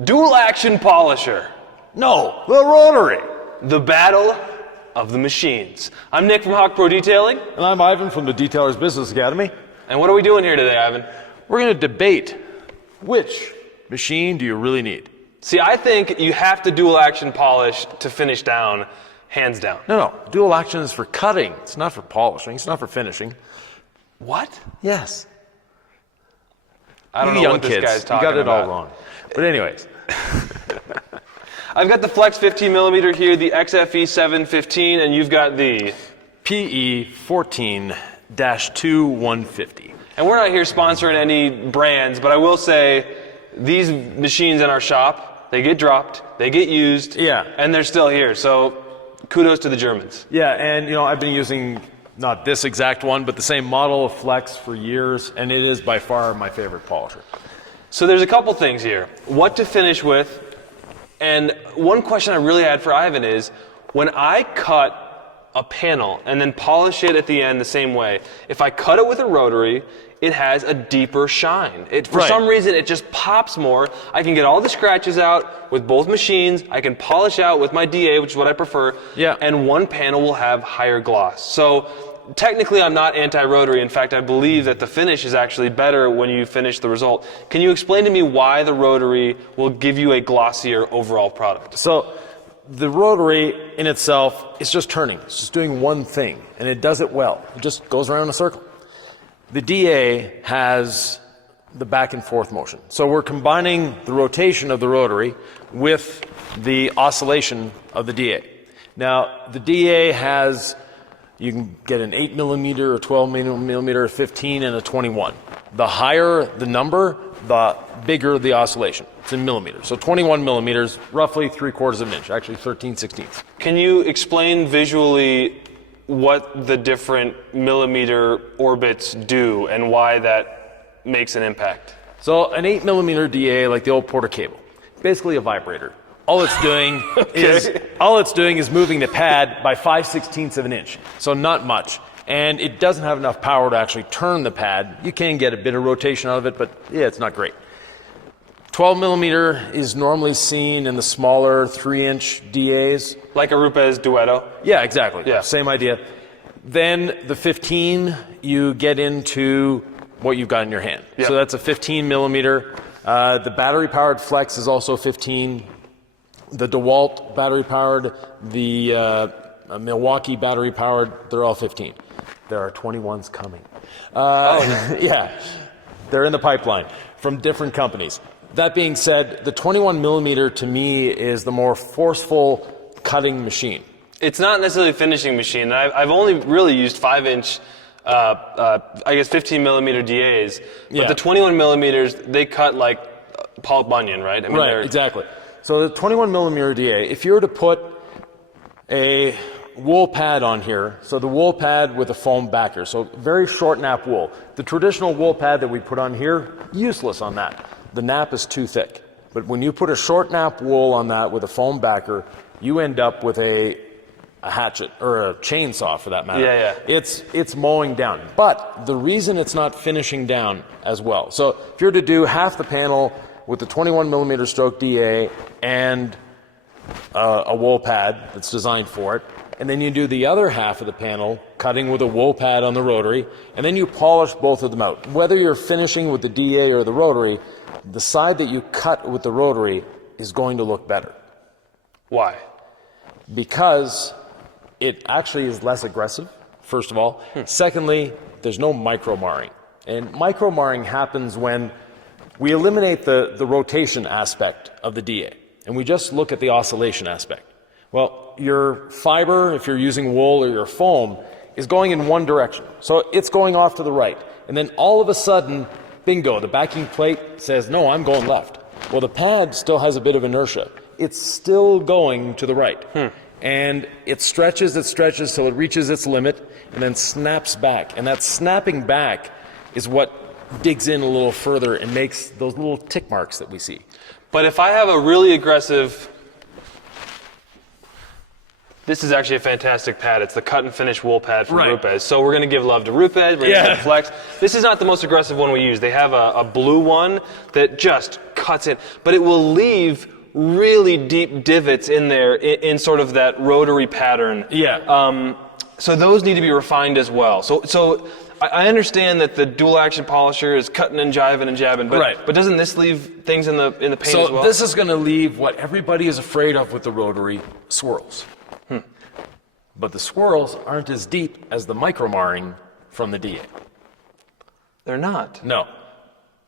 Dual action polisher. No, the Rotary. The battle of the machines. I'm Nick from Hawk Pro Detailing. And I'm Yvan from the Detailers Business Academy. And what are we doing here today, Yvan? We're going to debate which machine do you really need? See, I think you have to dual action polish to finish down, hands down. No, dual action is for cutting. It's not for polishing. It's not for finishing. What? Yes. I don't know young what this kids, guy's talking you got it about. all wrong. But anyways. I've got the Flex 15mm here, the XFE 715, and you've got the PE 14-2150. And we're not here sponsoring any brands, but I will say these machines in our shop, they get dropped, they get used, and they're still here. So kudos to the Germans. Yeah, and I've been using not this exact one, but the same model of Flex for years, and it is by far my favorite polisher. So there's a couple things here. What to finish with, and one question I really had for Yvan is, when I cut a panel and then polish it at the end the same way, if I cut it with a rotary, it has a deeper shine. For some reason, it just pops more. I can get all the scratches out with both machines. I can polish out with my DA, which is what I prefer. Yeah. And one panel will have higher gloss. So technically, I'm not anti-rotary. In fact, I believe that the finish is actually better when you finish the result. Can you explain to me why the rotary will give you a glossier overall product? So the rotary in itself is just turning. It's just doing one thing, and it does it well. It just goes around in a circle. The DA has the back and forth motion. So we're combining the rotation of the rotary with the oscillation of the DA. Now, the DA has, you can get an 8mm or 12mm, or 15 and a 21. The higher the number, the bigger the oscillation. It's in millimeters. So 21 millimeters, roughly 3/4 of an inch, actually 13/16. Can you explain visually what the different millimeter orbits do and why that makes an impact? So an 8mm DA, like the old Porter cable, basically a vibrator. All it's doing is moving the pad by 5/16 of an inch. So not much. And it doesn't have enough power to actually turn the pad. You can get a bit of rotation out of it, but yeah, it's not great. 12mm is normally seen in the smaller 3-inch DAs. Like a Rupes Duetto? Yeah, exactly. Yeah. Same idea. Then the 15, you get into what you've got in your hand. Yeah. So that's a 15mm. The battery-powered Flex is also 15. The DeWalt battery-powered, the Milwaukee battery-powered, they're all 15. There are 21s coming. Yeah, they're in the pipeline from different companies. That being said, the 21mm to me is the more forceful cutting machine. It's not necessarily a finishing machine. I've only really used 5-inch, I guess 15mm DAs. But the 21mm, they cut like Paul Bunyan, right? I mean, right, exactly. So the 21mm DA, if you were to put a wool pad on here, so the wool pad with a foam backer, so very short nap wool. The traditional wool pad that we put on here, useless on that. The nap is too thick. But when you put a short nap wool on that with a foam backer, you end up with a hatchet, or a chainsaw for that matter. Yeah. It's mowing down. But the reason it's not finishing down as well. So if you're to do half the panel with the 21mm stroke DA and a wool pad that's designed for it, and then you do the other half of the panel cutting with a wool pad on the rotary, and then you polish both of them out. Whether you're finishing with the DA or the rotary, the side that you cut with the rotary is going to look better. Why? Because it actually is less aggressive, first of all. Secondly, there's no micro-marring. And micro-marring happens when we eliminate the rotation aspect of the DA, and we just look at the oscillation aspect. Well, your fiber, if you're using wool or your foam, is going in one direction. So it's going off to the right. And then all of a sudden, bingo, the backing plate says, no, I'm going left. Well, the pad still has a bit of inertia. It's still going to the right. And it stretches till it reaches its limit and then snaps back. And that snapping back is what digs in a little further and makes those little tick marks that we see. But if I have a really aggressive This is actually a fantastic pad. It's the cut and finish wool pad from Right. Rupes. So we're going to give love to Rupes. We're going to give Flex. This is not the most aggressive one we use. They have a blue one that just cuts it, but it will leave really deep divots in there in sort of that rotary pattern. Yeah. So those need to be refined as well. So I understand that the dual action polisher is cutting and jiving and jabbing, but Right. but doesn't this leave things in the paint as So well? this is going to leave what everybody is afraid of with the rotary, swirls. But the swirls aren't as deep as the micro marring from the DA. They're not. No.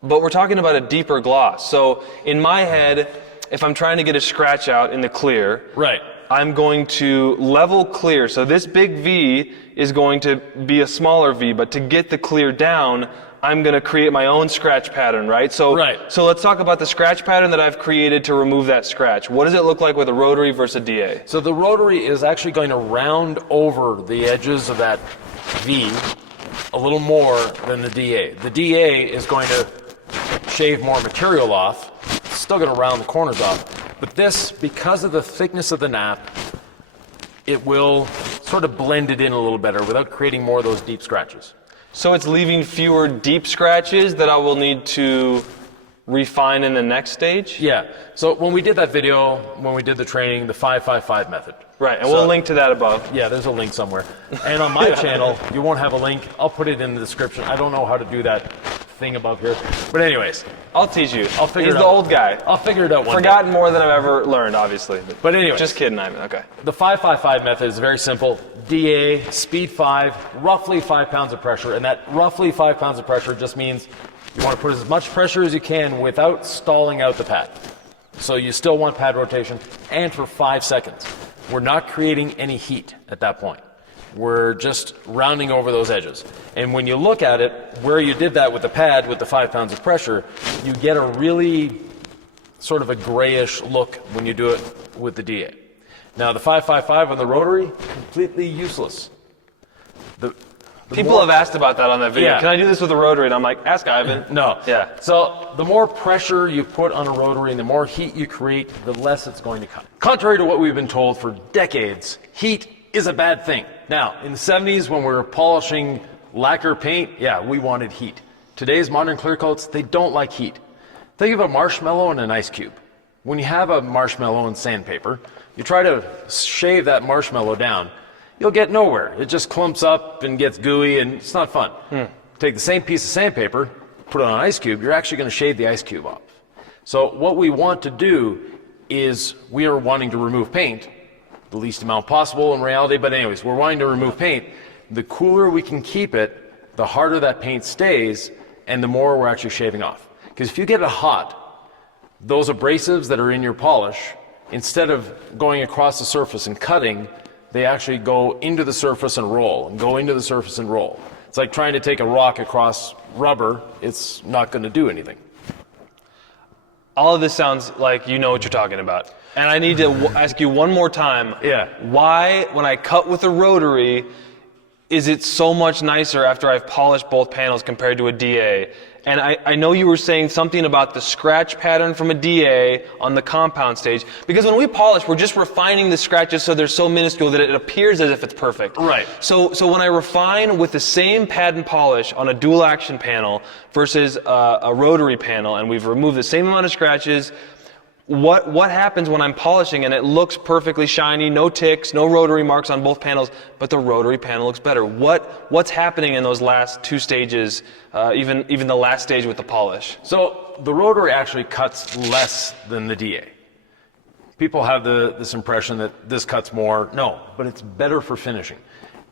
But we're talking about a deeper gloss. So in my head, if I'm trying to get a scratch out in the clear, Right. I'm going to level clear. So this big V is going to be a smaller V, but to get the clear down, I'm going to create my own scratch pattern, right? So, Right. So let's talk about the scratch pattern that I've created to remove that scratch. What does it look like with a rotary versus a DA? So the rotary is actually going to round over the edges of that V a little more than the DA. The DA is going to shave more material off. It's still going to round the corners off. But this, because of the thickness of the nap, it will sort of blend it in a little better without creating more of those deep scratches. So it's leaving fewer deep scratches that I will need to refine in the next stage? Yeah. So when we did that video, when we did the training, the 555 method. Right, and we'll link to that above. Yeah, there's a link somewhere. And on my channel, you won't have a link. I'll put it in the description. I don't know how to do that thing above here. But anyways, I'll teach you. I'll figure He's it the out. old guy. I'll figure it out one day. Forgotten more than I've ever learned, obviously. But anyways. Just kidding, Ivan. Okay. The 555 method is very simple. DA, speed 5, roughly 5 pounds of pressure. And that roughly 5 pounds of pressure just means you want to put as much pressure as you can without stalling out the pad. So you still want pad rotation, and for 5 seconds. We're not creating any heat at that point. We're just rounding over those edges. And when you look at it, where you did that with the pad, with the 5 pounds of pressure, you get a really sort of a grayish look when you do it with the DA. Now the 555 on the rotary, completely useless. People have asked about that on that video. Yeah. Can I do this with a rotary? And I'm like, ask Ivan. No. Yeah. So the more pressure you put on a rotary and the more heat you create, the less it's going to cut. Contrary to what we've been told for decades, heat is a bad thing. Now, in the 70s when we were polishing lacquer paint, yeah, we wanted heat. Today's modern clear coats, they don't like heat. Think of a marshmallow and an ice cube. When you have a marshmallow and sandpaper, you try to shave that marshmallow down, you'll get nowhere. It just clumps up and gets gooey, and it's not fun. Take the same piece of sandpaper, put it on an ice cube, you're actually going to shave the ice cube off. So what we want to do is we are wanting to remove paint, the least amount possible in reality, but anyways, we're wanting to remove paint. The cooler we can keep it, the harder that paint stays, and the more we're actually shaving off. Because if you get it hot, those abrasives that are in your polish, instead of going across the surface and cutting, they actually go into the surface and roll, and go into the surface and roll. It's like trying to take a rock across rubber. It's not going to do anything. All of this sounds like you know what you're talking about. And I need to ask you one more time. Yeah. Why, when I cut with a rotary, is it so much nicer after I've polished both panels compared to a DA? And I know you were saying something about the scratch pattern from a DA on the compound stage. Because when we polish, we're just refining the scratches so they're so minuscule that it appears as if it's perfect. Right. So when I refine with the same pad and polish on a dual action panel versus a rotary panel, and we've removed the same amount of scratches, what happens when I'm polishing and it looks perfectly shiny, no ticks, no rotary marks on both panels, but the rotary panel looks better? What's happening in those last two stages, even the last stage with the polish? So the rotary actually cuts less than the DA. People have this impression that this cuts more. No, but it's better for finishing.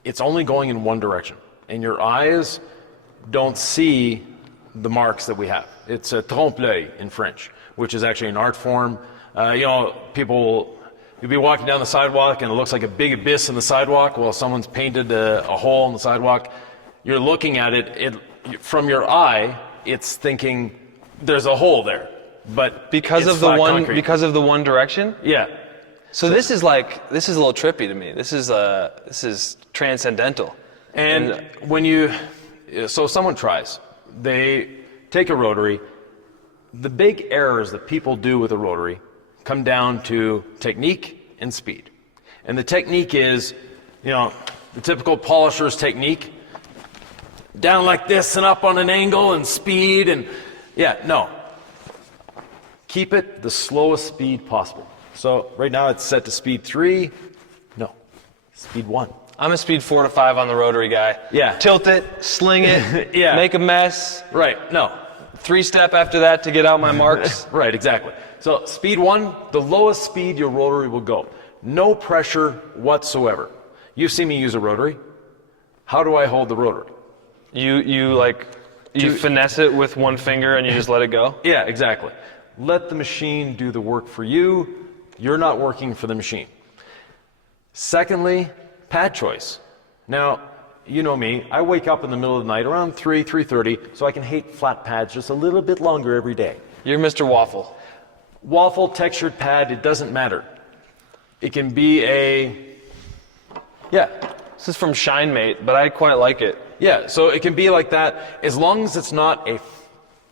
It's only going in one direction, and your eyes don't see the marks that we have. It's a trompe-l'œil in French, which is actually an art form. You'll be walking down the sidewalk and it looks like a big abyss in the sidewalk while someone's painted a hole in the sidewalk. You're looking at it, from your eye, it's thinking there's a hole there. But because of the one direction? Yeah. So this is a little trippy to me. This is transcendental. And so someone tries, they take a rotary. The big errors that people do with a rotary come down to technique and speed. And the technique is, the typical polisher's technique, down like this and up on an angle and speed and, no. Keep it the slowest speed possible. So right now it's set to speed 3. No, speed 1. I'm a speed 4 to 5 on the rotary guy. Yeah. Tilt it, sling it, make a mess. Right, no. 3-step after that to get out my marks. Right, exactly. So speed 1, the lowest speed your rotary will go. No pressure whatsoever. You've seen me use a rotary. How do I hold the rotary? You finesse it with one finger and you just let it go? Yeah, exactly. Let the machine do the work for you. You're not working for the machine. Secondly, pad choice. Now, you know me, I wake up in the middle of the night around 3:30, so I can hate flat pads just a little bit longer every day. You're Mr. Waffle. Waffle, textured pad, it doesn't matter. It can be This is from ShineMate, but I quite like it. Yeah, so it can be like that as long as it's not a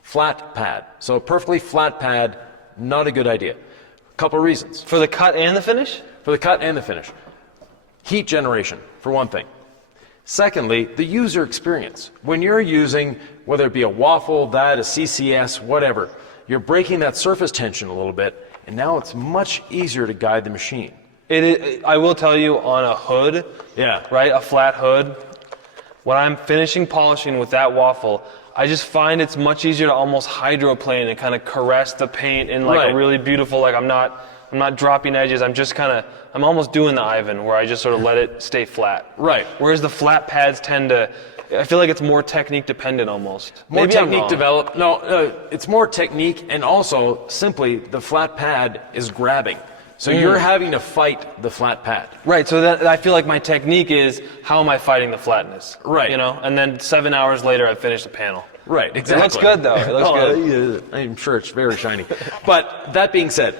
flat pad. So a perfectly flat pad, not a good idea. A couple reasons. For the cut and the finish? For the cut and the finish. Heat generation, for one thing. Secondly, the user experience. When you're using, whether it be a waffle, a CCS, whatever, you're breaking that surface tension a little bit, and now it's much easier to guide the machine. I will tell you, on a hood, right, a flat hood, when I'm finishing polishing with that waffle, I just find it's much easier to almost hydroplane and kind of caress the paint in a really beautiful, I'm not dropping edges, I'm almost doing the Yvan, where I just sort of let it stay flat. Right. Whereas the flat pads I feel like it's more technique dependent almost. More Maybe technique developed. No, it's more technique, and also simply the flat pad is grabbing. So you're having to fight the flat pad. Right, so that I feel like my technique is, how am I fighting the flatness? Right. And then 7 hours later I've finished the panel. Right, exactly. It looks good though, it looks good. Yeah, I'm sure it's very shiny. But that being said,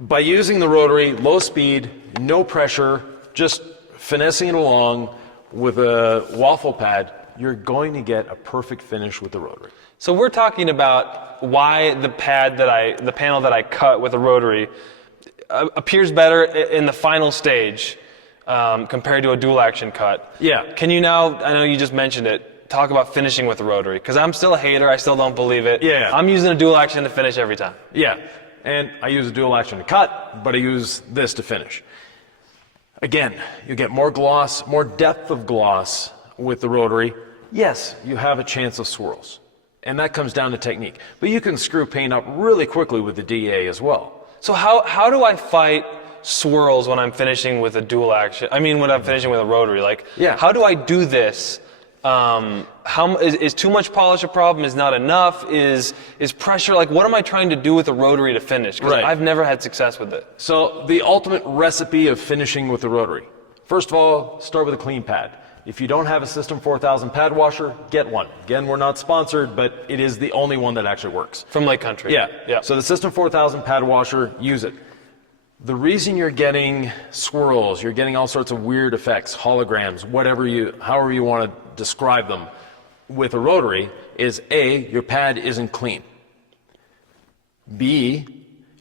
by using the rotary, low speed, no pressure, just finessing it along with a waffle pad, you're going to get a perfect finish with the rotary. So we're talking about why the panel that I cut with a rotary appears better in the final stage compared to a dual action cut. Yeah. Can you now, I know you just mentioned it, talk about finishing with the rotary? Because I'm still a hater, I still don't believe it. Yeah. I'm using a dual action to finish every time. Yeah, and I use a dual action to cut, but I use this to finish. Again, you get more gloss, more depth of gloss with the rotary. Yes, you have a chance of swirls, and that comes down to technique. But you can screw paint up really quickly with the DA as well. So how do I fight swirls when I'm finishing with a dual action? I mean, when I'm finishing with a rotary, how do I do this? Is too much polish a problem? Is not enough? Is pressure, what am I trying to do with a rotary to finish? Because I've never had success with it. So the ultimate recipe of finishing with the rotary. First of all, start with a clean pad. If you don't have a System 4000 pad washer, get one. Again, we're not sponsored, but it is the only one that actually works. From Lake Country. Yeah. So the System 4000 pad washer, use it. The reason you're getting swirls, you're getting all sorts of weird effects, holograms, however you want to describe them with a rotary is A, your pad isn't clean. B,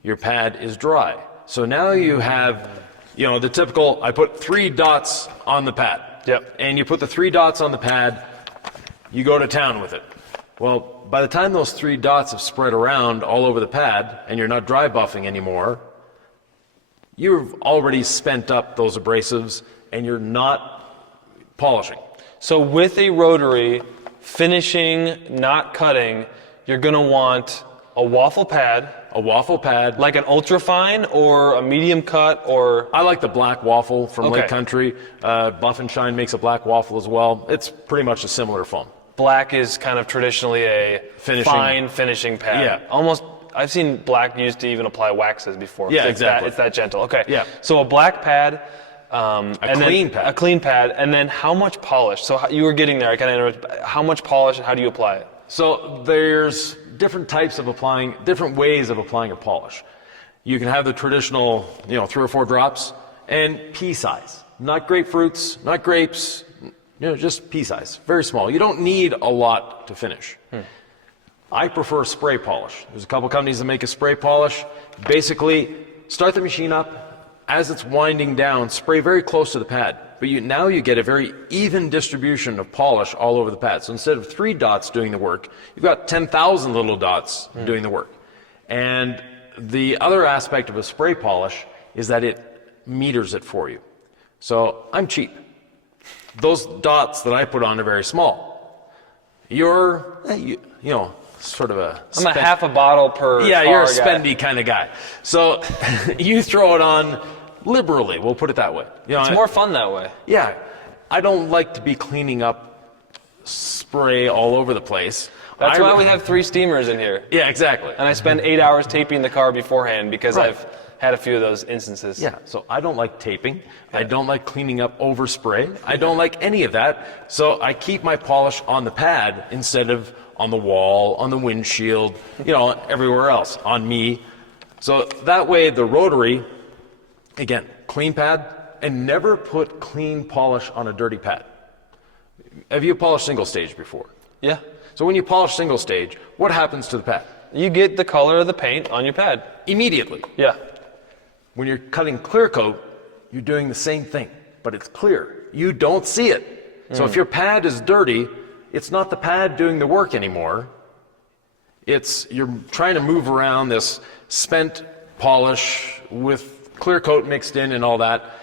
your pad is dry. So now you have, the typical, I put 3 dots on the pad. Yep. And you put the 3 dots on the pad, you go to town with it. Well, by the time those 3 dots have spread around all over the pad and you're not dry buffing anymore, you've already spent up those abrasives and you're not polishing. So with a rotary, finishing, not cutting, you're going to want a waffle pad. A waffle pad. Like an ultra fine or a medium cut or... I like the black waffle from Lake Country. Buff and Shine makes a black waffle as well. It's pretty much a similar foam. Black is kind of traditionally a fine finishing pad. Yeah. Almost, I've seen black used to even apply waxes before. Yeah, exactly. It's that gentle. Okay. Yeah. So a black pad. A clean pad. And then how much polish? So you were getting there. I kind of interrupted. How much polish and how do you apply it? So there's different ways of applying a polish. You can have the traditional, 3 or 4 drops and pea size. Not grapefruits, not grapes, just pea size. Very small. You don't need a lot to finish. I prefer spray polish. There's a couple companies that make a spray polish. Basically, start the machine up, as it's winding down, spray very close to the pad. But now you get a very even distribution of polish all over the pad. So instead of 3 dots doing the work, you've got 10,000 little dots doing the work. And the other aspect of a spray polish is that it meters it for you. So I'm cheap. Those dots that I put on are very small. You're, you know, sort of a... I'm a half a bottle per Yeah, you're a guy. spendy kind of guy. So you throw it on liberally, we'll put it that way. You know, It's more fun that way. Yeah, I don't like to be cleaning up spray all over the place. That's why we have 3 steamers in here. Yeah, exactly. And I spend 8 hours taping the car beforehand because I've had a few of those instances. Yeah, so I don't like taping. I don't like cleaning up over spray. I don't like any of that. So I keep my polish on the pad instead of on the wall, on the windshield, you know, everywhere else, on me. So that way the Rotary, again, clean pad, and never put clean polish on a dirty pad. Have you polished single stage before? Yeah. So when you polish single stage, what happens to the pad? You get the color of the paint on your pad. Immediately. Yeah. When you're cutting clear coat, you're doing the same thing, but it's clear. You don't see it. So if your pad is dirty, it's not the pad doing the work anymore. You're trying to move around this spent polish with clear coat mixed in and all that.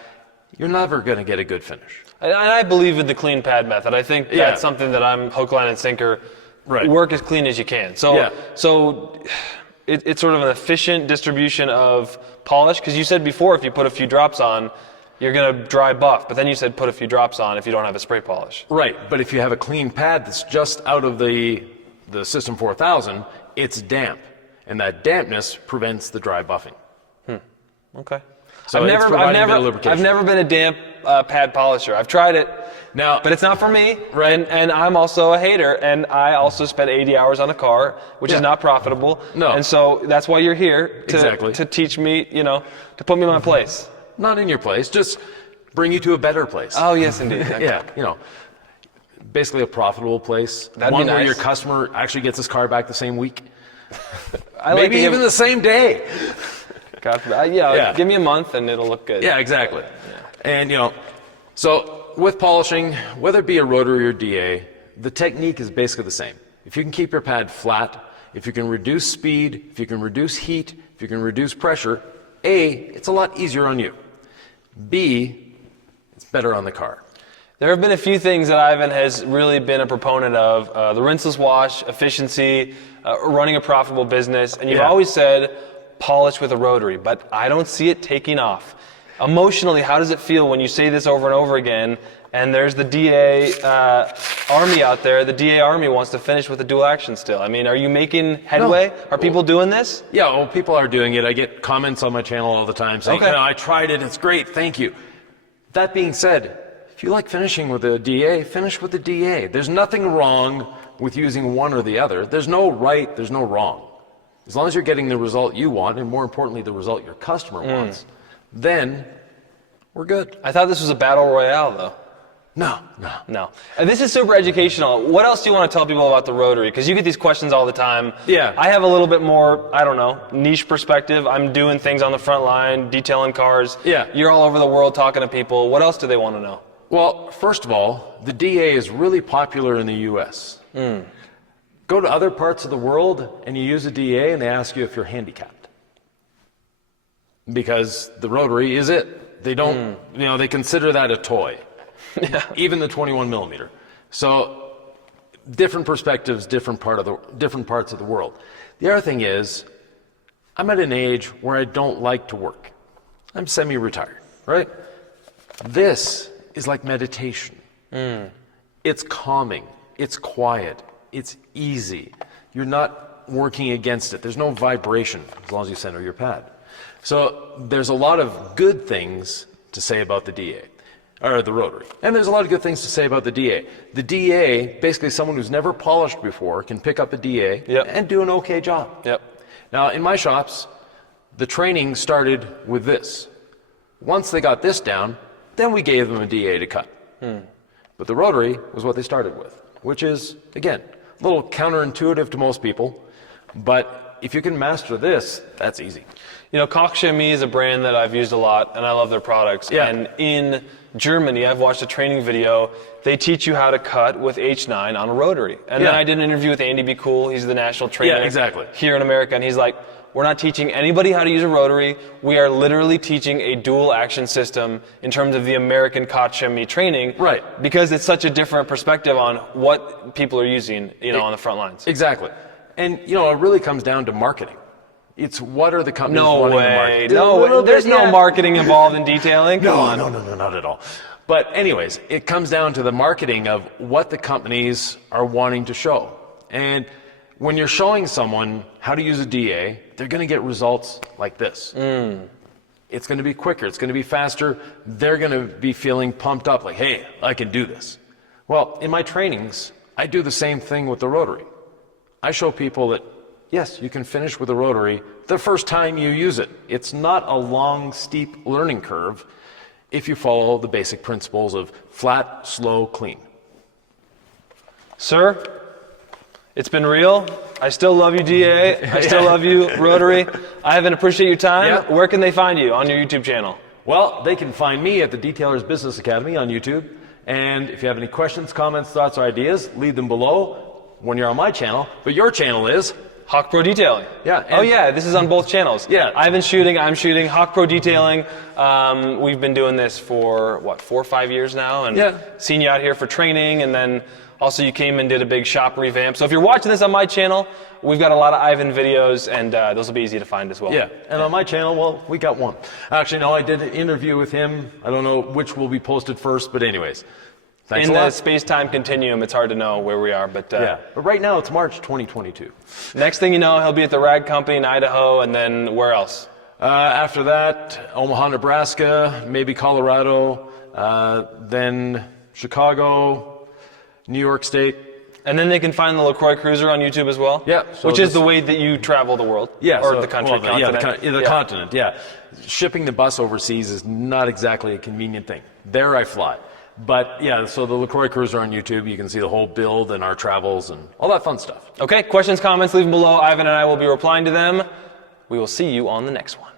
You're never going to get a good finish. And I believe in the clean pad method. I think that's something that I'm hook, line, and sinker. Right. Work as clean as you can. So it's sort of an efficient distribution of polish, because you said before if you put a few drops on, you're going to dry buff. But then you said put a few drops on if you don't have a spray polish. Right, but if you have a clean pad that's just out of the System 4000, it's damp. And that dampness prevents the dry buffing. Okay. So it's providing a bit of lubrication. I've never been a damp pad polisher. I've tried it. Now, But it's not for me, Right. and I'm also a hater, and I also spent 80 hours on a car, which is not profitable. No. And so that's why you're here, Exactly. to teach me, to put me in my place. not in your place, just bring you to a better place. Oh, yes, indeed. Okay. Yeah, basically a profitable place. That'd one be where nice. your customer actually gets his car back the same week. I like Maybe to give- even the same day. God forbid. Yeah. Give me a month and it'll look good. Yeah, exactly. And, so with polishing, whether it be a Rotary or DA, the technique is basically the same. If you can keep your pad flat, if you can reduce speed, if you can reduce heat, if you can reduce pressure, A, it's a lot easier on you. B, it's better on the car. There have been a few things that Yvan has really been a proponent of. The rinseless wash, efficiency, running a profitable business. And you've Yeah. always said polish with a Rotary, but I don't see it taking off. Emotionally, how does it feel when you say this over and over again, and there's the DA Army out there, the DA Army wants to finish with the dual action still? I mean, are you making headway? No. Are people doing this? Yeah, well, people are doing it. I get comments on my channel all the time saying, Okay. I tried it, it's great, thank you. That being said, if you like finishing with a DA, finish with the DA. There's nothing wrong with using one or the other. There's no right, there's no wrong. As long as you're getting the result you want, and more importantly, the result your customer wants, then we're good. I thought this was a battle royale, though. No. No. And this is super educational. What else do you want to tell people about the Rotary? Because you get these questions all the time. Yeah. I have a little bit more, niche perspective. I'm doing things on the front line, detailing cars. Yeah. You're all over the world talking to people. What else do they want to know? Well, first of all, the DA is really popular in the U.S. Go to other parts of the world and you use a DA and they ask you if you're handicapped. Because the Rotary is it. They don't, they consider that a toy. Yeah. Even the 21 millimeter. So different perspectives, different parts of the world. The other thing is, I'm at an age where I don't like to work. I'm semi-retired, right? This is like meditation. It's calming. It's quiet. It's easy. You're not working against it. There's no vibration as long as you center your pad. So there's a lot of good things to say about the DA, or the Rotary. And there's a lot of good things to say about the DA. The DA, basically someone who's never polished before, can pick up a DA and do an okay job. Yep. Now, in my shops, the training started with this. Once they got this down, then we gave them a DA to cut. But the Rotary was what they started with, which is, again, a little counterintuitive to most people, but if you can master this, that's easy. You know, Koch Chemie is a brand that I've used a lot, and I love their products. Yeah. And in Germany, I've watched a training video. They teach you how to cut with H9 on a rotary. And then I did an interview with Andy B. Cool. He's the national trainer exactly. here in America. And he's like, we're not teaching anybody how to use a rotary. We are literally teaching a dual action system in terms of the American Koch Chemie training. Right. Because it's such a different perspective on what people are using, you know, on the front lines. Exactly. And, you know, it really comes down to marketing. It's what are the companies No wanting to way. market? No way. There's no marketing involved in detailing. Come on. No, not at all. But anyways, it comes down to the marketing of what the companies are wanting to show. And when you're showing someone how to use a DA, they're going to get results like this. It's going to be quicker. It's going to be faster. They're going to be feeling pumped up like, hey, I can do this. Well, in my trainings, I do the same thing with the rotary. I show people that, yes, you can finish with a rotary the first time you use it. It's not a long, steep learning curve if you follow the basic principles of flat, slow, clean. Sir, it's been real. I still love you, DA. I still love you, Rotary. Ivan, appreciate your time. Yeah. Where can they find you on your YouTube channel? Well, they can find me at the Detailers Business Academy on YouTube. And if you have any questions, comments, thoughts, or ideas, leave them below when you're on my channel. But your channel is Hawk Pro Detailing. Yeah. Oh yeah, this is on both channels. Yeah. Ivan's shooting, I'm shooting. Hawk Pro Detailing. We've been doing this for, what, 4 or 5 years now? And seen you out here for training, and then also you came and did a big shop revamp. So if you're watching this on my channel, we've got a lot of Ivan videos, and those will be easy to find as well. Yeah, and on my channel, well, we got one. Actually, no, I did an interview with him. I don't know which will be posted first, but anyways. Thanks in a lot. the space-time continuum, it's hard to know where we are, but but right now it's March 2022. Next thing you know, he'll be at the Rag Company in Idaho, and then where else? After that, Omaha, Nebraska, maybe Colorado, then Chicago, New York State. And then they can find the Lacroix Cruiser on YouTube as well? Yeah. Which is the way that you travel the world? Yeah. Or the country, continent? The continent, yeah. Shipping the bus overseas is not exactly a convenient thing. There I fly. But yeah, so the Lacroix Cruiser on YouTube, you can see the whole build and our travels and all that fun stuff. Okay, questions, comments, leave them below. Ivan and I will be replying to them. We will see you on the next one.